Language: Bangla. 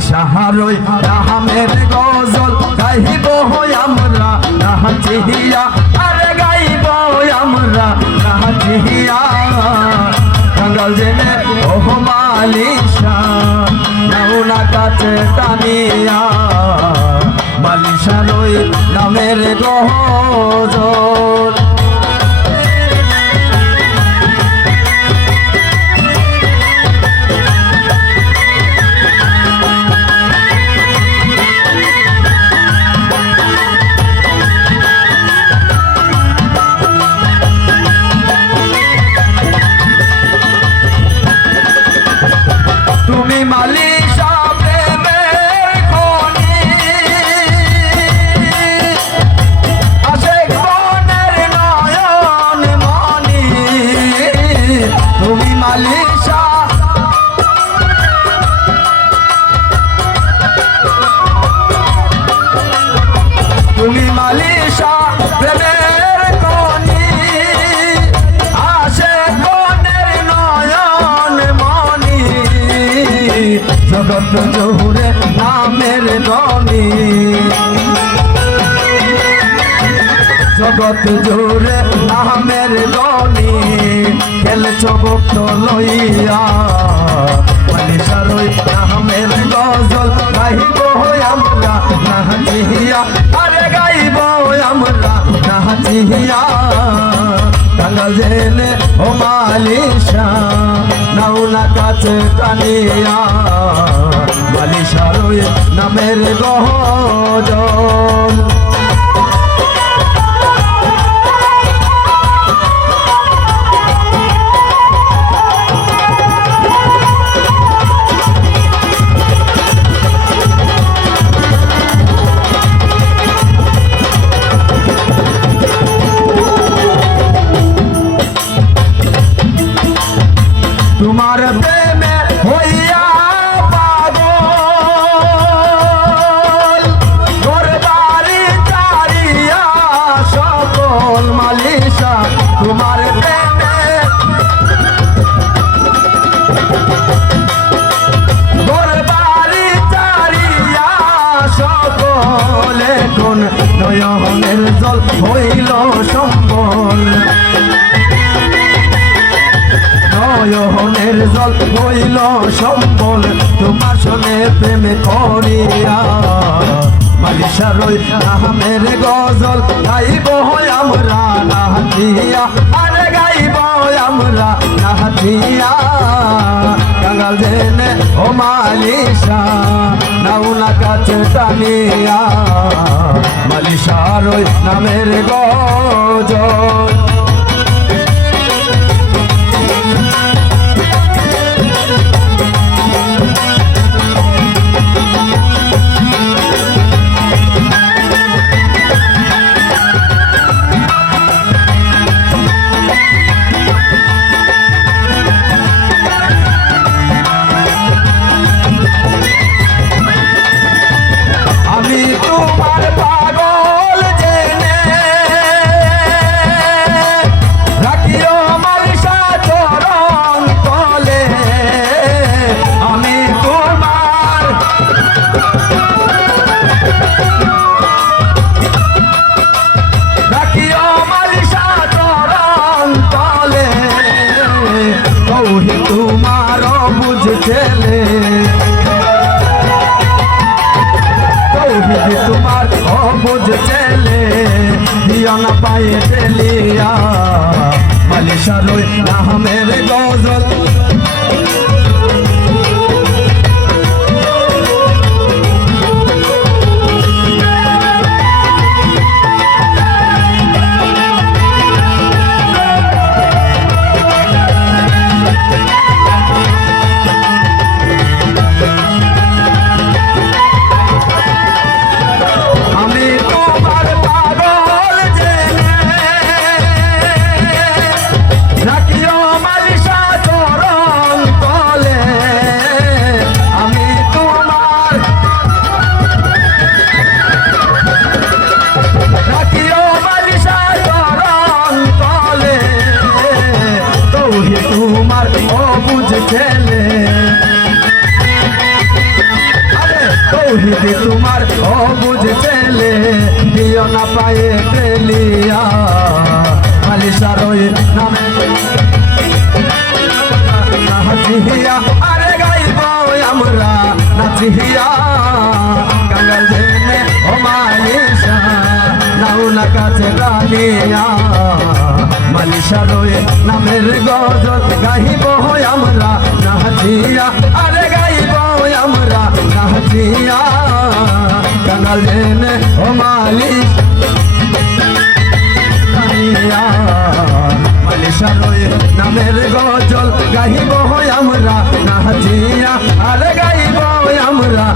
মালিশারই নামের গজল গাইব আমরা নাচিয়া, আরে গাইব আমরা নাচিয়া। টাঙ্গাল জেনে ও মালিশা নাও না কাছে টানিয়া, মালিশারই নামের গজল। তুমি মালিশা প্রেমের খনি, আশেক বনের নয়ন মনি। তুমি মালিশা তুমি মালিশা প্রেমের খনি, আশেক বনের নয়ন মনি। জগৎ জোরে নামের ধনী, জগৎ জোরে নামের ধনী। খেলছ ভক্ত লইয়া, মালিশারই নামের গজল গাইব আমরা নাচিয়া, আরে গাইব আমরা নাচিয়া। টাঙ্গাল জেনে ও মালিশা নাও না কাছে টানিয়া, মালিশারই নামের গজল। তোমার প্রেমে হইয়া পাগল, ঘরবাড়ি চারিয়া সকল। মালিশা তোমার প্রেমে ঘরবাড়ি চারিয়া সকল। এখন নয়নের জল হইল সম্বল, নয়নের জল হইল সম্বল। তোমার সনে প্রেমে করিয়া, মালিশারই নামের গজল গাইব আমরা নাচিয়া, আরে গাইব আমরা নাচিয়া। টাঙ্গাল জেনে ও মালিশা নাও না কাছে টানিয়া, মালিশারই নামের গজল। আমি তোমার পাগল জেনে রাখিও মালিশা চরণ তলে। আমি তোমার রাখিও মালিশা চরণ তলে, কৌহি তোমার বুঝছেলে, তোমার অবুঝ ছেলে দিও না পায়ে ঠেলিয়া, মালিশারই নামের গজল। আমি তোমার পাগল জেনে রাখিও মালিশা তৌহিদ তোমার অবুঝ ছেলে দিও না পায়ে টেলিয়া মালিশার ওই নামে নাচিয়া আরে গাইব আমরা নাচিয়া কাঙ্গাল জেনে ও মালিশা নাও না কাছে গানিয়া মালিশার ওই নামের গজল গাইব আমরা নাচিয়া আরে গাইব আমরা নাচিয়া কাঙ্গাল জেনে ও মালিশ মালিশার ওই নামের গজল গাইব আমরা নাচিয়া আরে গাইব আমরা